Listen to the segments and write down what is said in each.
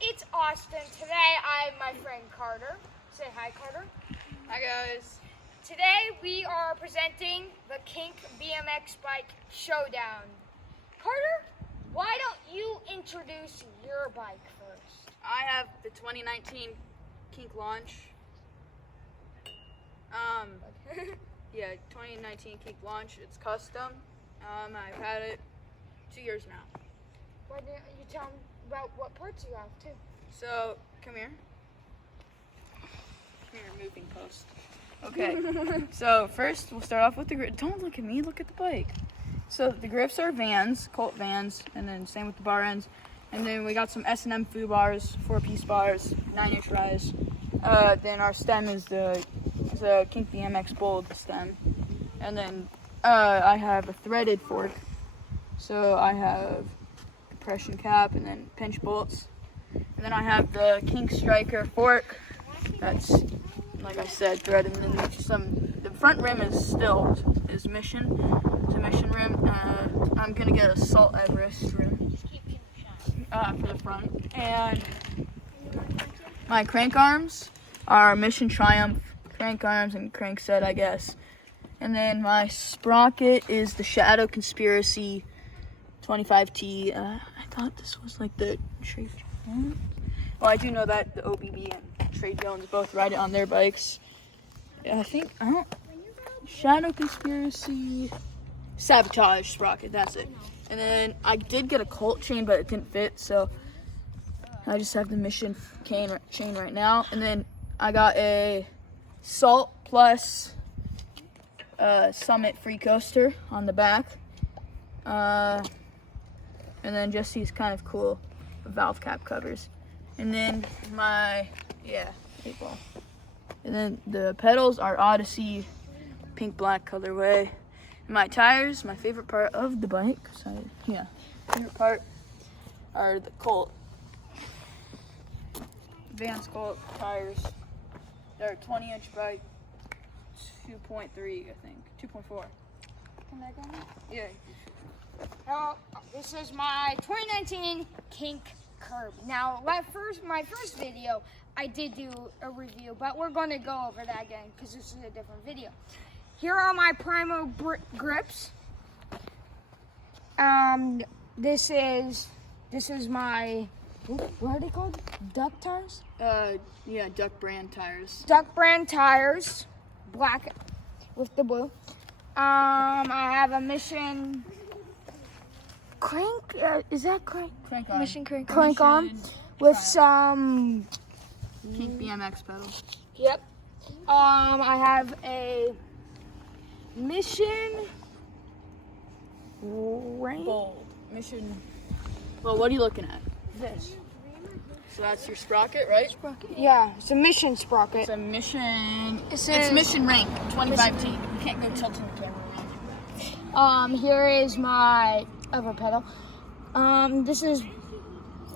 It's Austin. Today I have my friend Carter. Say hi, Carter. Hi guys. Today we are presenting the Kink BMX Bike Showdown. Carter, why don't you introduce your bike first? I have the 2019 Kink launch. 2019 Kink launch. It's custom. I've had it 2 years now. Why didn't you tell me about what parts you have too? So, come here. Come here, moving post. Okay, so first we'll start off with the grip. Don't look at me, look at the bike. So the grips are Vans, Colt Vans, and then same with the bar ends. And then we got some S&M foo bars, 4-piece bars, 9-inch rise. Then our stem is the Kink BMX Bold stem. And then I have a threaded fork. So I have compression cap and then pinch bolts. And then I have the Kink Striker fork. That's, like I said, threaded. And then the front rim is Mission. It's a Mission rim. I'm gonna get a Salt Everest rim for the front. And my crank arms are Mission Triumph crank arms and crank set, I guess. And then my sprocket is the Shadow Conspiracy 25T. I thought this was like the Trade Jones. Well, I do know that the OBB and Trade Jones both ride it on their bikes. I don't. Shadow Conspiracy Sabotage sprocket, that's it. And then I did get a Colt chain, but it didn't fit, so I just have the Mission chain right now. And then I got a Salt Plus Summit free coaster on the back. And then just these kind of cool valve cap covers. And then my, 8-ball. And then the pedals are Odyssey pink black colorway. And my tires, my favorite part of the bike, favorite part are the Colt. Vans Colt tires. They're 20-inch by 2.3, I think. 2.4. Can I go now? Yeah. This is my 2019 Kink Curb. Now, my first video, I did do a review, but we're going to go over that again because this is a different video. Here are my Primo grips. This is my, what are they called? Duck tires? Duck brand tires. Duck brand tires, black with the blue. I have a Mission crank. Is that crank? Crank arm. Mission crank arm with some Kink BMX pedals. Yep. I have a Mission Bold. Mission. Well, what are you looking at? This. So that's your sprocket, right? Yeah, it's a Mission sprocket. It's a Mission. It's Mission Rank 25T. You can't go tilting the camera. Here is my other pedal. This is,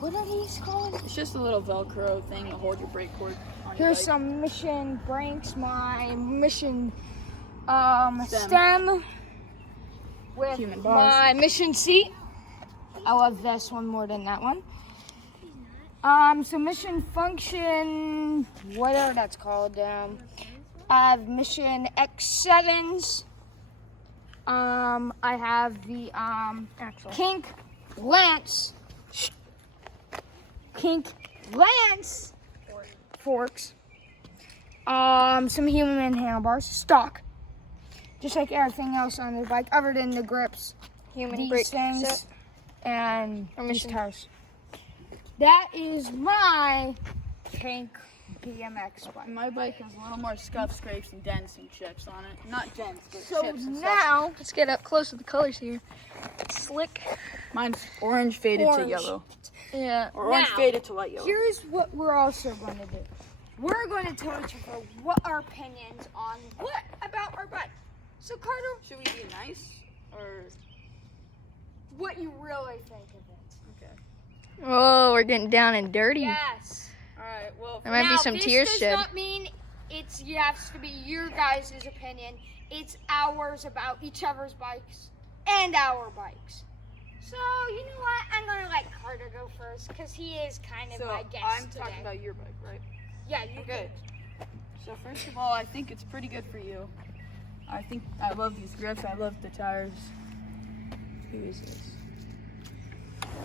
what are these called? It's just a little Velcro thing to hold your brake cord on your Here's bike. some Mission brakes, my Mission stem with Human bars. my Mission seat. I love this one more than that one. So Mission function, whatever that's called. I have Mission X7s. I have the Kink Lance forks. Some human handlebars, stock. Just like everything else on the bike, other than the grips, Human brake things, set. and these Mission. tires. That is my Kink BMX bike. My bike has a little more scuff, scrapes, and dents and chips on it. Not dents, but So chips and stuff. now, Let's get up close to the colors here. Slick. Mine's orange faded to Orange. yellow. Yeah. Or orange Now, faded to light yellow. here's what we're also going to do. We're going to tell each other what our opinions on what about our bike. So Carter, Should we be nice? Or. what you really think of it. Okay. Oh, we're getting down and dirty. Yes. Alright, well. There might be some tears This shed. does not mean it has to be your guys' opinion. It's ours about each other's bikes and our bikes. So, you know what? I'm going to let Carter go first. first, because he is kind of So my guest I'm today. talking about your bike, right? Yeah, you Okay. So first of all, I think it's pretty good for you. I think I love these grips. I love the tires. Who is this?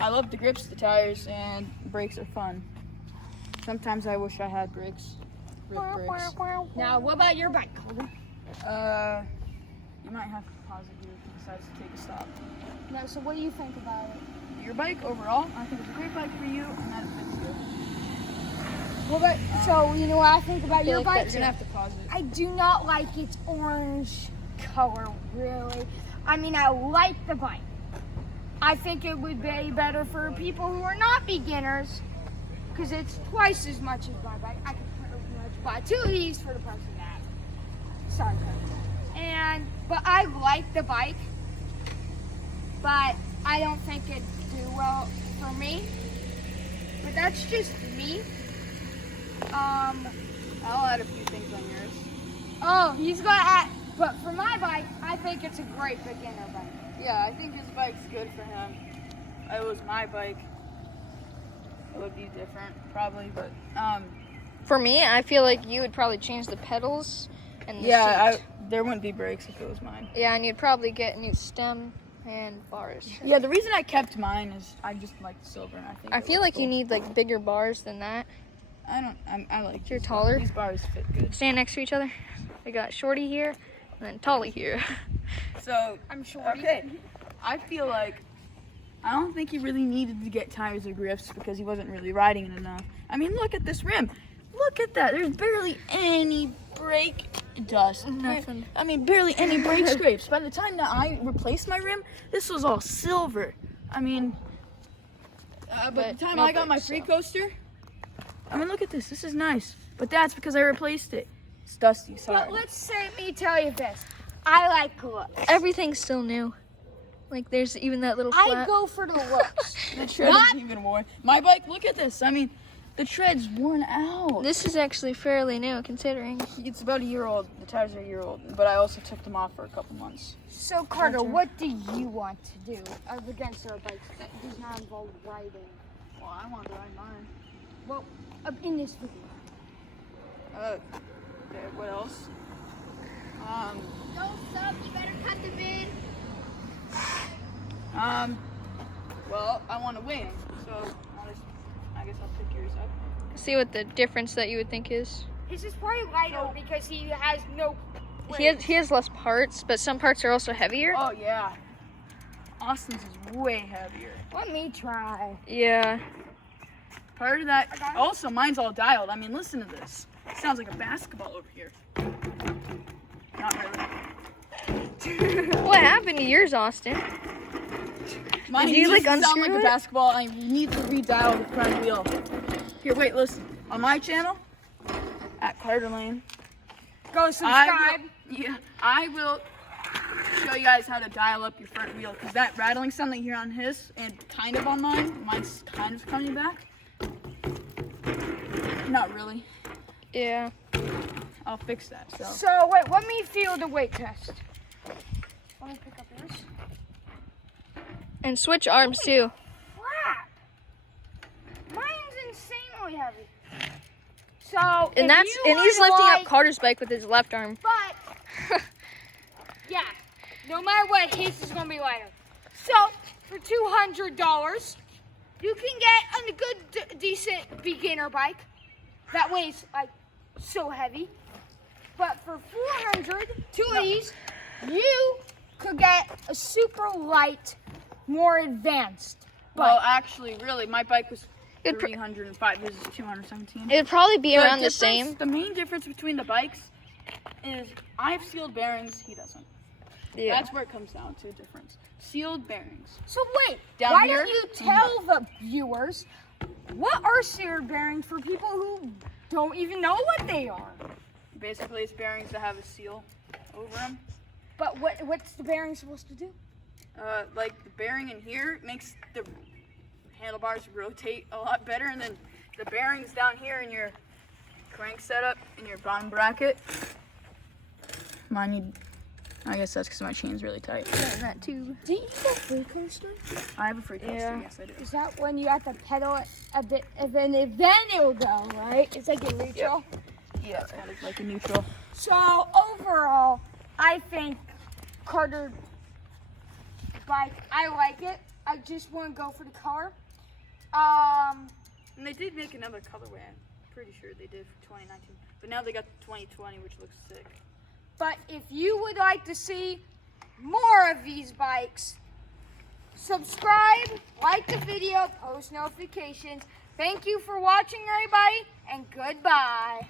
I love the grips, the tires, and brakes are fun. Sometimes I wish I had brakes. Rip brakes. Now, what about your bike, Colby? You might have to pause it here if you decide to take a stop. No, so what do you think about it? Your bike overall, I think it's a great bike for you, and that it fits you. Well, but, so, you know what I think about your bike? You're gonna have to pause it. I do not like its orange color, really. I mean, I like the bike. I think it would be better for people who are not beginners, because it's twice as much as my bike. I could pretty much buy two of these for the price of that. Sorry, Cody. But I like the bike, but I don't think it'd do well for me. But that's just me. I'll add a few things on yours. Oh, he's gonna add, but for my bike, I think it's a great beginner bike. Yeah, I think his bike's good for him. If it was my bike, it would be different, probably, but, For me, I feel like you would probably change the pedals and the yeah, seat. there wouldn't be brakes if it was mine. Yeah, and you'd probably get a new stem and bars. Yeah, the reason I kept mine is I just like the silver, and I think I it feel looks like you cool. need like bigger bars than that. I like You're these taller. bars. These bars fit good. Stand next to each other. We got Shorty here and then Tolly here. So, I'm sure. okay, I feel like I don't think he really needed to get tires or grips because he wasn't really riding it enough. I mean, look at this rim. Look at that. There's barely any brake dust. Nothing. I mean, barely any brake scrapes. By the time that I replaced my rim, this was all silver. I mean, by But the time no I got my brakes, free so. coaster, I mean, look at this. This is nice. But that's because I replaced it. It's dusty, sorry. But let's say me tell you this. I like looks. Everything's still new. Like there's even that little I flat. go for the looks. The tread is even worn. My bike, look at this. I mean, the tread's worn out. This is actually fairly new considering. It's about a year old. The tires are a year old, but I also took them off for a couple months. So Carter, what do you want to do against our bikes that does not involve riding? Well, I want to ride mine. Well, in this video. Okay, what else? Don't stop, you better cut the vid. Well, I want to win, so I guess I'll pick yours up. See what the difference that you would think is. His is probably lighter because he has no He has less parts, but some parts are also heavier. Oh, yeah. Austin's is way heavier. Let me try. Yeah. Part of that, also mine's all dialed. I mean, listen to this. It sounds like a basketball over here. Not really. What happened to yours, Austin? Mine Did you, used like, to sound unscrew like a it? basketball. I need to redial the front wheel. Here, wait, listen. On my channel, at Carter Lane, Go subscribe. I will show you guys how to dial up your front wheel, because that rattling sound that you hear on his and kind of on mine, mine's kind of coming back. Not really. Yeah. I'll fix that. So So wait, let me feel the weight test. Let me pick up yours. And switch arms too. Crap! Mine's insanely heavy. So And if you he's wanna lifting like- up Carter's bike with his left arm. But yeah, no matter what, his is gonna be lighter. So for $200, you can get a good, decent beginner bike that weighs like so heavy. But for $400, two of these, you could get a super light, more advanced bike. well, actually, really, my bike was It'd pr- 305. His is 217. It'd probably be around the difference- same. The main difference between the bikes is I have sealed bearings. He doesn't. Yeah. That's where it comes down to difference. Sealed bearings. So wait, Down why here? don't you tell the viewers what are seared bearings for people who don't even know what they are? Basically, it's bearings that have a seal over them. But what's the bearing supposed to do? Like the bearing in here makes the handlebars rotate a lot better, and then the bearings down here in your crank setup in your bottom bracket. Mine need I guess that's because my chain's really tight. And that too. Didn't you go free coaster? I have a free coaster. Yeah. Yes, I do. Is that when you have to pedal it a bit, and then it will go, right? It's like a neutral. Yeah, it's kind of like a neutral. So overall, I think Carter bike. I like it. I just want to go for the color. And they did make another colorway. I'm pretty sure they did for 2019. But now they got 2020, which looks sick. But if you would like to see more of these bikes, subscribe, like the video, post notifications. Thank you for watching, everybody, and goodbye.